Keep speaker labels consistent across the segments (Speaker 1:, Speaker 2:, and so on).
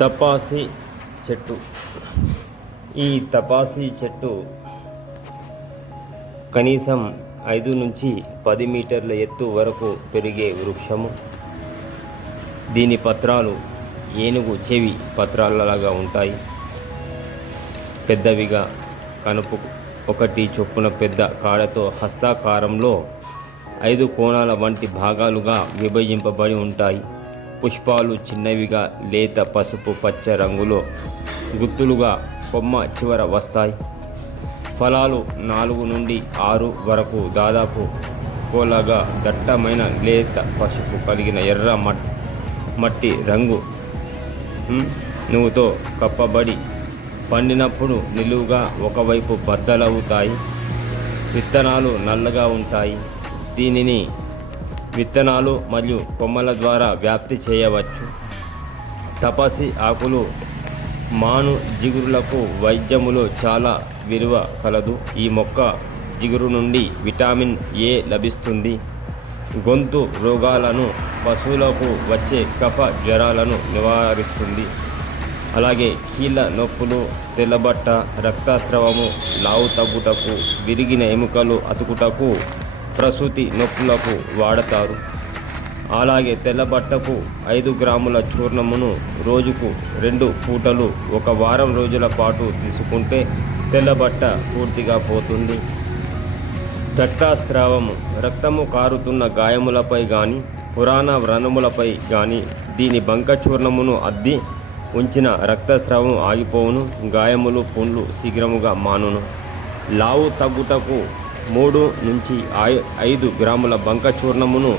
Speaker 1: తపాసి చెట్టు. ఈ తపాసి చెట్టు కనీసం ఐదు నుంచి పది మీటర్ల ఎత్తు వరకు పెరిగే వృక్షము. దీని పత్రాలు ఏనుగు చెవి పత్రాలలాగా ఉంటాయి. పెద్దవిగా కనుపు ఒకటి చొప్పున పెద్ద కాడతో హస్తాకారంలో ఐదు కోణాల వంటి భాగాలుగా విభజింపబడి ఉంటాయి. పుష్పాలు చిన్నవిగా లేత పసుపు పచ్చ రంగులో గుత్తులుగా కొమ్మ చివర వస్తాయి. ఫలాలు నాలుగు నుండి ఆరు వరకు దాదాపు కోలాగా దట్టమైన లేత పసుపు కలిగిన ఎర్ర మట్టి రంగు. నువ్వుతో కప్పబడి పండినప్పుడు నిలువుగా ఒకవైపు బద్దలవుతాయి. విత్తనాలు నల్లగా ఉంటాయి. దీనిని విత్తనాలు మరియు కొమ్మల ద్వారా వ్యాప్తి చేయవచ్చు. తపసి ఆకులు మాను జిగురులకు వైద్యములో చాలా విలువ కలదు. ఈ మొక్క జిగురు నుండి విటామిన్ ఏ లభిస్తుంది? గొంతు రోగాలను పశువులకు వచ్చే కఫ జ్వరాలను నివారిస్తుంది. అలాగే కీళ్ళ నొప్పులు తెల్లబట్ట రక్తస్రవము లావు తగ్గుటకు విరిగిన ఎముకలు అతుకుటకు ప్రసూతి నొప్పులకు వాడతారు. అలాగే తెల్లబట్టకు ఐదు గ్రాముల చూర్ణమును రోజుకు రెండు పూటలు ఒక వారం రోజుల పాటు తీసుకుంటే తెల్లబట్ట పూర్తిగా పోతుంది. రక్తస్రావము రక్తము కారుతున్న గాయములపై కానీ పురాణ వ్రణములపై కానీ దీని బంక చూర్ణమును అద్ది ఉంచిన రక్తస్రావం ఆగిపోవును గాయములు పుండ్లు శీఘ్రముగా మానును. లావు తగ్గుటకు మూడు నుంచి ఐదు గ్రాముల బంక చూర్ణమును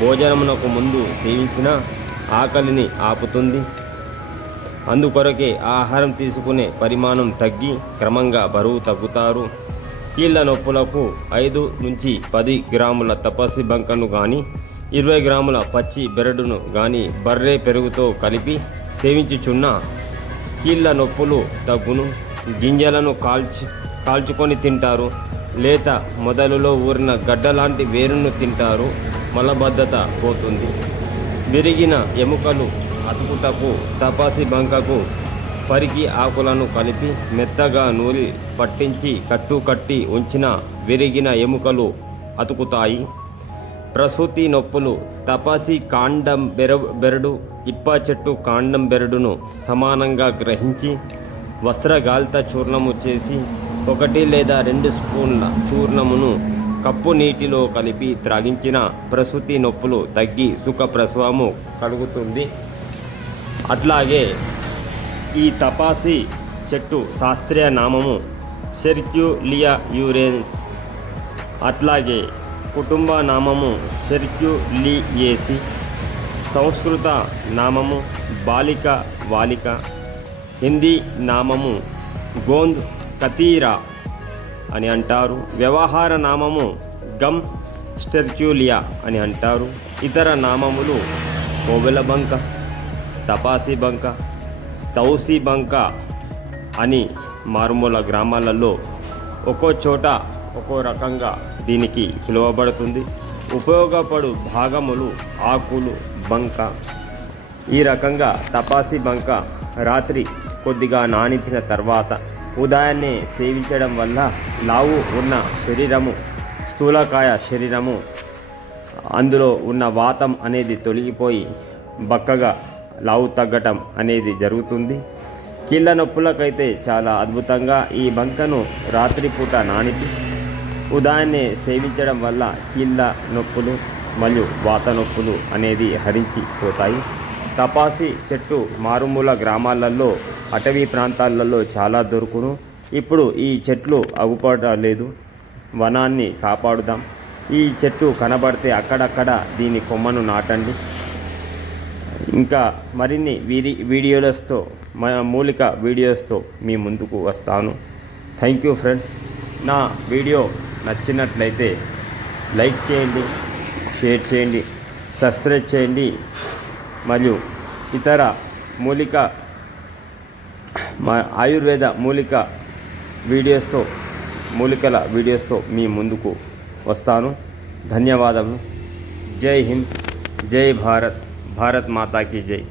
Speaker 1: భోజనమునకు ముందు సేవించిన ఆకలిని ఆపుతుంది. అందుకొరకే ఆహారం తీసుకునే పరిమాణం తగ్గి క్రమంగా బరువు తగ్గుతారు. కీళ్ళ నొప్పులకు ఐదు నుంచి పది గ్రాముల తపస్సి బంకను కానీ ఇరవై గ్రాముల పచ్చి బెరడును కానీ బర్రె పెరుగుతో కలిపి సేవించుచున్న కీళ్ళ నొప్పులు తగ్గును. గింజలను కాల్చి కాల్చుకొని తింటారు. లేత మొదలులో ఊరిన గడ్డలాంటి వేరును తింటారు. మలబద్ధత పోతుంది. విరిగిన ఎముకలు అతుకుటకు తపాసి బంకకు పరికి ఆకులను కలిపి మెత్తగా నూలి పట్టించి కట్టు కట్టి ఉంచిన విరిగిన ఎముకలు అతుకుతాయి. ప్రసూతి నొప్పులు తపాసి కాండం బెర బెరడు ఇప్ప చెట్టు కాండం బెరడును సమానంగా గ్రహించి వస్త్రగాలిత చూర్ణము చేసి ఒకటి లేదా రెండు స్పూన్ల చూర్ణమును కప్పు నీటిలో కలిపి త్రాగించిన ప్రసూతి నొప్పులు తగ్గి సుఖ ప్రసవము కలుగుతుంది. అట్లాగే ఈ తపాసి చెట్టు శాస్త్రీయ నామము సెర్క్యులియా యూరేన్స్ అట్లాగే కుటుంబ నామము సెర్క్యులియేసి సంస్కృత నామము బాలిక వాలిక హిందీ నామము గోంద్ కతీరా అని అంటారు. వ్యవహార నామము గమ్ స్టెర్క్యూలియా అని అంటారు. ఇతర నామములు కోవెల బంక తపాసి బంక తౌసి బంక అని మారుమూల గ్రామాలలో ఒక్కో చోట ఒక్కో రకంగా దీనికి పిలువబడుతుంది. ఉపయోగపడు భాగములు ఆకులు బంక. ఈ రకంగా తపాసి బంక రాత్రి కొద్దిగా నానిపిన తర్వాత ఉదయాన్నే సేవించడం వల్ల లావు ఉన్న శరీరము స్థూలకాయ శరీరము అందులో ఉన్న వాతం అనేది తొలగిపోయి బక్కగా లావు తగ్గటం అనేది జరుగుతుంది. కీళ్ళ నొప్పులకైతే చాలా అద్భుతంగా ఈ బంకను రాత్రిపూట నానిపి ఉదయాన్నే సేవించడం వల్ల కీళ్ళ నొప్పులు మరియు వాత నొప్పులు అనేది హరించిపోతాయి తపాసి చెట్టు మారుమూల గ్రామాలలో అటవీ ప్రాంతాలలో చాలా దొరుకును. ఇప్పుడు ఈ చెట్లు అగుపడలేదు వనాన్ని కాపాడుదాం. ఈ చెట్టు కనబడితే అక్కడక్కడ దీని కొమ్మను నాటండి. ఇంకా మరిన్ని వీరి వీడియోలతో మా మూలిక వీడియోస్తో మీ ముందుకు వస్తాను. Thank you friends. నా వీడియో నచ్చినట్లయితే లైక్ చేయండి షేర్ చేయండి సబ్స్క్రైబ్ చేయండి. మరియు ఇతర మూలిక మా ఆయుర్వేద మూలిక వీడియోస్తో మూలికల వీడియోస్తో మీ ముందుకు వస్తాను. ధన్యవాదములు. జై హింద్. జై భారత్. భారత్ మాతాకి జై.